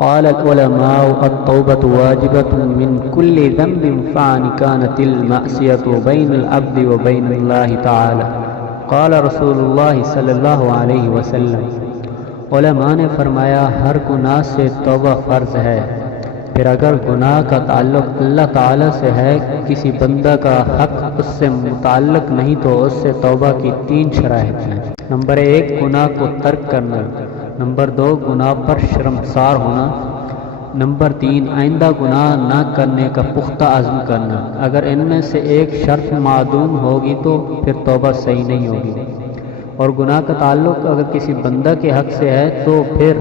قال العلماء التوبة واجبة من كل ذنب فان كانت المعصية بين العبد وبين الله تعالى قال رسول اللہ صلی اللہ علیہ وسلم۔ علماء نے فرمایا ہر گناہ سے توبہ فرض ہے، پھر اگر گناہ کا تعلق اللہ تعالیٰ سے ہے، کسی بندہ کا حق اس سے متعلق نہیں، تو اس سے توبہ کی 3 شرائط ہیں۔ نمبر 1 گناہ کو ترک کرنا، نمبر 2 گناہ پر شرمسار ہونا، نمبر 3 آئندہ گناہ نہ کرنے کا پختہ عزم کرنا۔ اگر ان میں سے ایک شرط معدوم ہوگی تو پھر توبہ صحیح نہیں ہوگی۔ اور گناہ کا تعلق اگر کسی بندہ کے حق سے ہے تو پھر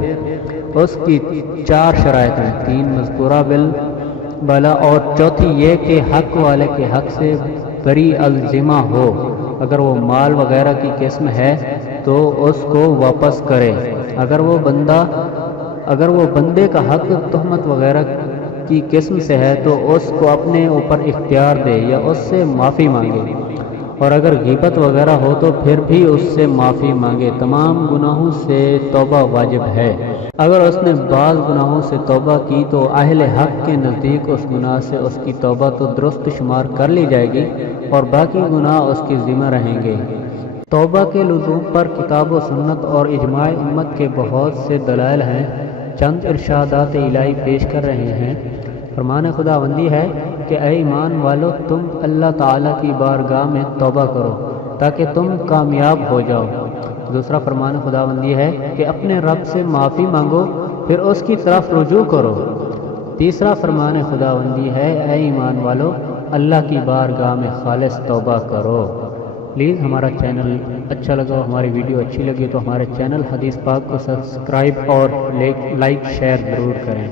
اس کی 4 شرائط ہیں، 3 مذکورہ بالبلا، اور چوتھی یہ کہ حق والے کے حق سے بری الذمہ ہو۔ اگر وہ مال وغیرہ کی قسم ہے تو اس کو واپس کرے۔ اگر وہ بندے کا حق تہمت وغیرہ کی قسم سے ہے تو اس کو اپنے اوپر اختیار دے یا اس سے معافی مانگے، اور اگر غیبت وغیرہ ہو تو پھر بھی اس سے معافی مانگے۔ تمام گناہوں سے توبہ واجب ہے۔ اگر اس نے بعض گناہوں سے توبہ کی تو اہل حق کے نزدیک اس گناہ سے اس کی توبہ تو درست شمار کر لی جائے گی اور باقی گناہ اس کی ذمہ رہیں گے۔ توبہ کے لزوم پر کتاب و سنت اور اجماع امت کے بہت سے دلائل ہیں۔ چند ارشادات الہی پیش کر رہے ہیں۔ فرمان خداوندی ہے کہ اے ایمان والو، تم اللہ تعالیٰ کی بارگاہ میں توبہ کرو تاکہ تم کامیاب ہو جاؤ۔ دوسرا فرمان خداوندی ہے کہ اپنے رب سے معافی مانگو، پھر اس کی طرف رجوع کرو۔ تیسرا فرمان خداوندی ہے اے ایمان والو، اللہ کی بارگاہ میں خالص توبہ کرو۔ پلیز ہمارا چینل اچھا لگا، ہماری ویڈیو اچھی لگی تو ہمارے چینل حدیث پاک کو سبسکرائب اور لائک شیئر ضرور کریں۔